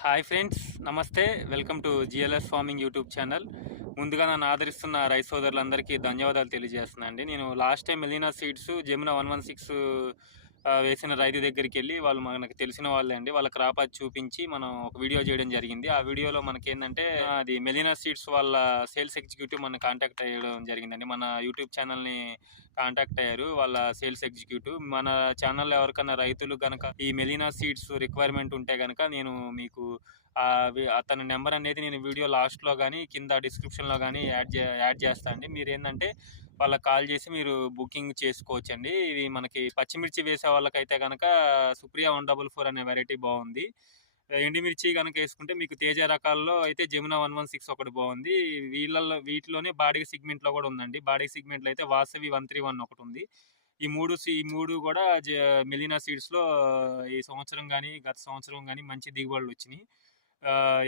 Hi friends నమస్తే. Welcome to GLS farming YouTube channel. ముందుగా నన్ను ఆదరిస్తున్న రైస్ సోదరులందరికీ ధన్యవాదాలు తెలియజేస్తున్నాను అండి నేను last time Melina seeds Jamuna one one six వేసిన రైతు దగ్గరికి వెళ్ళి వాళ్ళు మనకు తెలిసిన వాళ్ళే అండి. వాళ్ళ క్రాప్ అది చూపించి మనం ఒక వీడియో చేయడం జరిగింది. ఆ వీడియోలో మనకి ఏంటంటే అది మెలీనా సీడ్స్ వాళ్ళ సేల్స్ ఎగ్జిక్యూటివ్ మన కాంటాక్ట్ అయ్యడం జరిగిందండి. మన యూట్యూబ్ ఛానల్ని కాంటాక్ట్ అయ్యారు వాళ్ళ సేల్స్ ఎగ్జిక్యూటివ్. మన ఛానల్లో ఎవరికైనా రైతులు కనుక ఈ మెలీనా సీడ్స్ రిక్వైర్మెంట్ ఉంటే కనుక నేను మీకు అతని నెంబర్ అనేది నేను వీడియో లాస్ట్లో కానీ కింద డిస్క్రిప్షన్లో కానీ యాడ్ యాడ్ చేస్తాను అండి. మీరు ఏంటంటే వాళ్ళకి కాల్ చేసి మీరు బుకింగ్ చేసుకోవచ్చు అండి ఇది మనకి పచ్చిమిర్చి వేసే వాళ్ళకైతే కనుక సుప్రియా వన్ డబుల్ ఫోర్ అనే వెరైటీ బాగుంది. ఎండుమిర్చి కనుక వేసుకుంటే మీకు తేజ రకాల్లో అయితే జమునా వన్ వన్ సిక్స్ ఒకటి బాగుంది. వీళ్ళల్లో వీటిలోనే బాడీ సిగ్మెంట్లో కూడా ఉందండి. బాడీ సిగ్మెంట్లో అయితే వాసవి వన్ త్రీ వన్ ఒకటి ఉంది. ఈ మూడు ఈ మూడు కూడా జ- మెలీనా సీడ్స్లో ఈ సంవత్సరం కానీ గత సంవత్సరం కానీ మంచి దిగుబడులు వచ్చినాయి.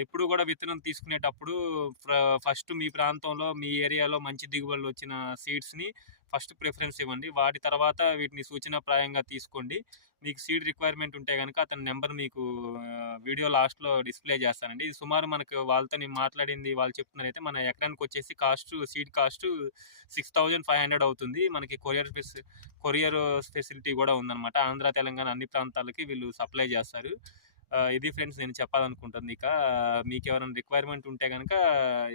ఎప్పుడు కూడా విత్తనం తీసుకునేటప్పుడు ఫస్ట్ మీ ప్రాంతంలో మీ ఏరియాలో మంచి దిగుబడులు వచ్చిన సీడ్స్ని ఫస్ట్ ప్రిఫరెన్స్ ఇవ్వండి. వాటి తర్వాత వీటిని సూచనప్రాయంగా తీసుకోండి. మీకు సీడ్ రిక్వైర్మెంట్ ఉంటే కనుక అతని నెంబర్ మీకు వీడియో లాస్ట్లో డిస్ప్లే చేస్తానండి. ఇది సుమారు మనకు వాళ్ళతో నేను మాట్లాడింది వాళ్ళు చెప్తున్నారైతే మన ఎకరానికి వచ్చేసి cost seed cost six thousand five hundred అవుతుంది. మనకి కొరియర్ ఫెసి కొరియర్ ఫెసిలిటీ కూడా ఉందన్నమాట. ఆంధ్ర తెలంగాణ అన్ని ప్రాంతాలకి వీళ్ళు సప్లై చేస్తారు. ఇది ఫ్రెండ్స్ నేను చెప్పాలనుకుంటుంది ఇక మీకు ఎవరైనా రిక్వైర్మెంట్ ఉంటే కనుక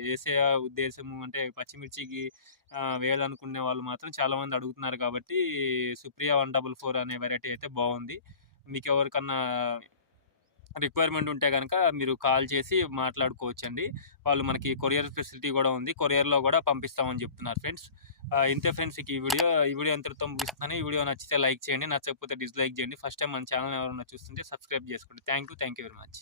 వేసే ఉద్దేశము అంటే పచ్చిమిర్చికి వేయాలనుకునే వాళ్ళు మాత్రం చాలామంది అడుగుతున్నారు కాబట్టి సుప్రియా వన్ డబుల్ ఫోర్ అనే వెరైటీ అయితే బాగుంది. మీకు ఎవరికన్నా రిక్వైర్మెంట్ ఉంటే కనుక మీరు కాల్ చేసి మాట్లాడుకోవచ్చండి. వాళ్ళు మనకి కొరియర్ ఫెసిలిటీ కూడా ఉంది. కొరియర్లో కూడా పంపిస్తామని చెప్తున్నారు ఫ్రెండ్స్. ఇంతే ఫ్రెండ్స్ ఈ వీడియో ఈ వీడియో అంతర్తో ముగిస్తున్నాను. ఈ వీడియో నచ్చితే లైక్ చేయండి. నచ్చకపోతే డిస్లైక్ చేయండి. ఫస్ట్ టైం మన ఛానల్ ఎవరైనా చూస్తుంటే సబ్స్క్రైబ్ చేసుకోండి. Thank you. Thank you very much.